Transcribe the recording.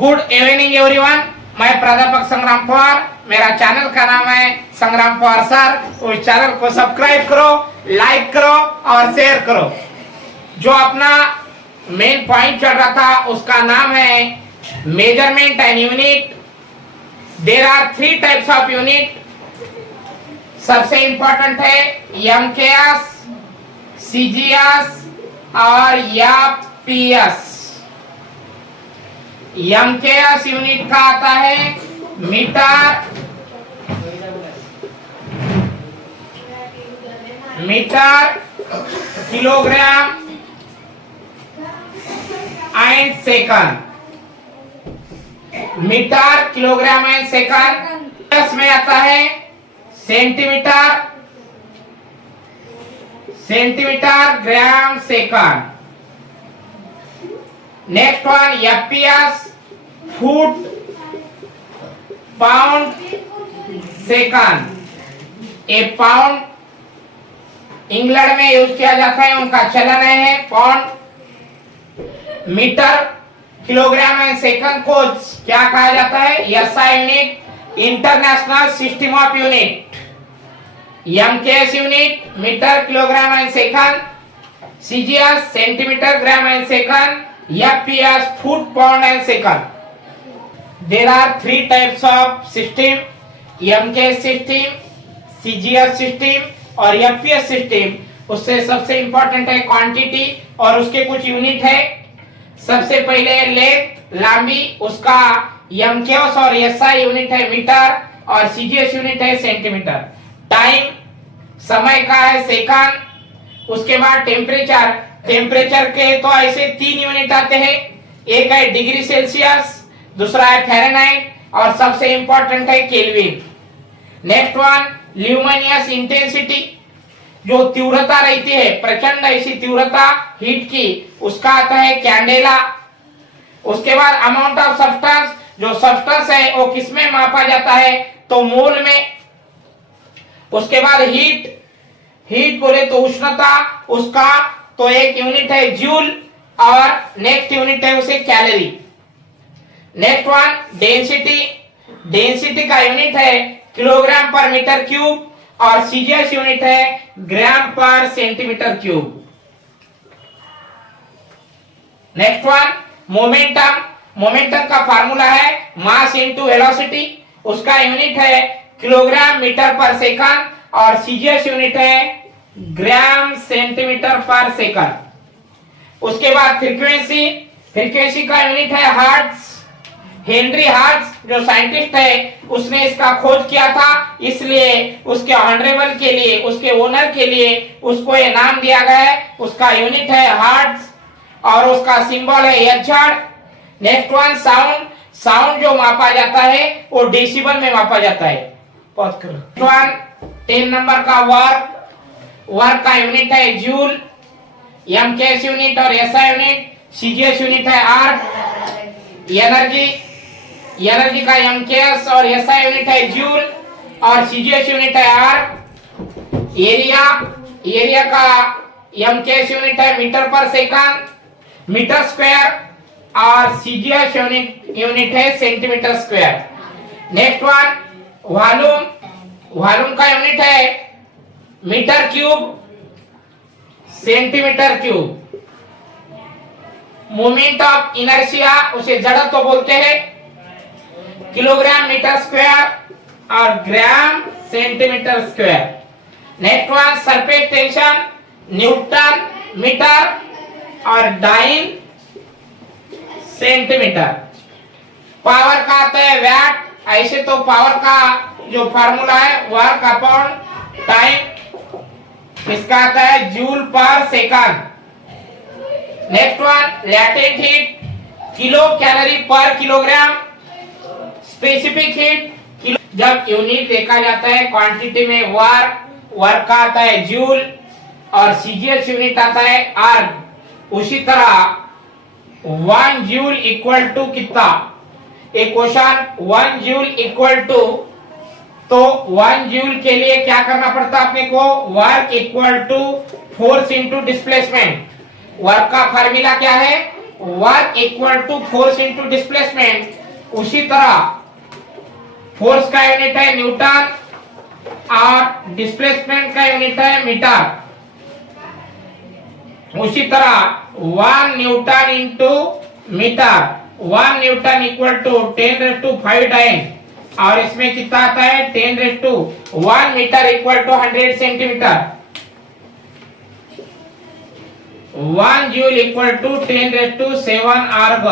Good evening everyone. मैं प्राध्यापक संग्राम पवार, मेरा चैनल का नाम है संग्राम पवार सर। उस चैनल को सब्सक्राइब करो, लाइक करो और शेयर करो। जो अपना मेन पॉइंट चल रहा था उसका नाम है measurement and unit. There are 3 types of unit. सबसे इंपॉर्टेंट है एमकेएस, सीजीएस और एफपीएस। एमकेएस यूनिट का आता है metre, kilogram and second. Metre, kilogram and second. इसमें आता है centimetre, gram, second. Next one FPS, foot, pound, second. A pound England में यूज किया जाता है, उनका चलन है pound. Metre, kilogram and second को क्या कहा जाता है? SI unit, international system of unit. MKS unit metre, kilogram and second. CGS centimetre, gram and second. FPS foot, pound and second. There are 3 types of system, MKS system, CGS system और FPS system. उससे सबसे important है quantity और उसके कुछ unit है। सबसे पहले लेंथ, लंबी, उसका एमकेएस और एसआई यूनिट है मीटर और सीजीएस यूनिट है सेंटीमीटर। टाइम, समय का है सेकंड। उसके बाद टेम्परेचर के तो ऐसे 3 यूनिट आते हैं। एक है डिग्री सेल्सियस, दूसरा है फ़ारेनहाइट और सबसे इंपॉर्टेंट है kelvin. Next one luminous intensity, जो तीव्रता रहती है, प्रचंड ऐसी तीव्रता हीट की, उसका आता है कैंडेला। उसके बाद अमाउंट ऑफ सब्सटेंस, जो सब्सटेंस है वो किसमें मापा जाता है? तो मोल में। उसके बाद हीट बोले तो उष्णता, उसका तो एक यूनिट है जूल और नेक्स्ट यूनिट है उसे कैलोरी। नेक्स्ट वन डेंसिटी का यूनिट है किलोग्राम पर मीटर क्यूब और सीजीएस यूनिट है ग्राम पर centimetre cube. Next one momentum का फार्मूला है मास इनटू वेलोसिटी। उसका यूनिट है किलोग्राम मीटर पर सेकंड और सीजीएस यूनिट है ग्राम सेंटीमीटर पर सेकंड। उसके बाद फ्रीक्वेंसी का यूनिट है हर्ट्ज। हेनरी हर्ट्ज जो साइंटिस्ट है उसने इसका खोज किया था, इसलिए उसके ऑनरेबल के लिए, उसके ओनर के लिए उसको ये नाम दिया गया है। उसका यूनिट है हर्ट्ज और उसका सिंबल है एचआर। नेक्स्ट वन साउंड जो मापा जाता है वो डेसिबल में मापा जाता है। पॉज करो। 10 नंबर का वर्क का यूनिट है जूल। एमकेएस यूनिट और एसआई यूनिट, सीजीएस यूनिट है आर। एनर्जी का एमकेएस और एसआई यूनिट है जूल और सीजीएस यूनिट है आर। एरिया का एमकेएस यूनिट है metre per second, metre square और सीजीएस यूनिट है centimetre square. Next one volume का यूनिट है metre cube, centimetre cube. Moment of inertia, उसे जड़त्व तो बोलते हैं, किलोग्राम मीटर स्क्वायर और gram centimetre square. Next one surface tension, Newton metre और डाइन सेंटीमीटर। पावर का आता है वैट। ऐसे तो पावर का जो फार्मूला है वर्क अपॉन टाइम, इसका आता है जूल पर second. Next one latent heat, kilo calorie पर किलोग्राम। स्पेसिफिक हीट, जब यूनिट देखा जाता है क्वांटिटी में वर्क का आता है जूल और सीजीएस यूनिट आता है आर्ग। उसी तरह 1 जूल इक्वल टू कितना? एक क्वेश्चन 1 जूल इक्वल टू, तो 1 जूल के लिए क्या करना पड़ता है अपने को? Work equal to force into displacement. Work का फार्मूला क्या है? Work equal to force into displacement. उसी तरह फोर्स का यूनिट है न्यूटन और डिस्प्लेसमेंट का यूनिट है मीटर। उसी तरह 1 newton into metre, 1 newton equal to 10⁵ dyne, और इसमें कितना आता है 10⁻1 metre equal to 100 centimetre. 1 joule equal to 10⁻7 अर्ग।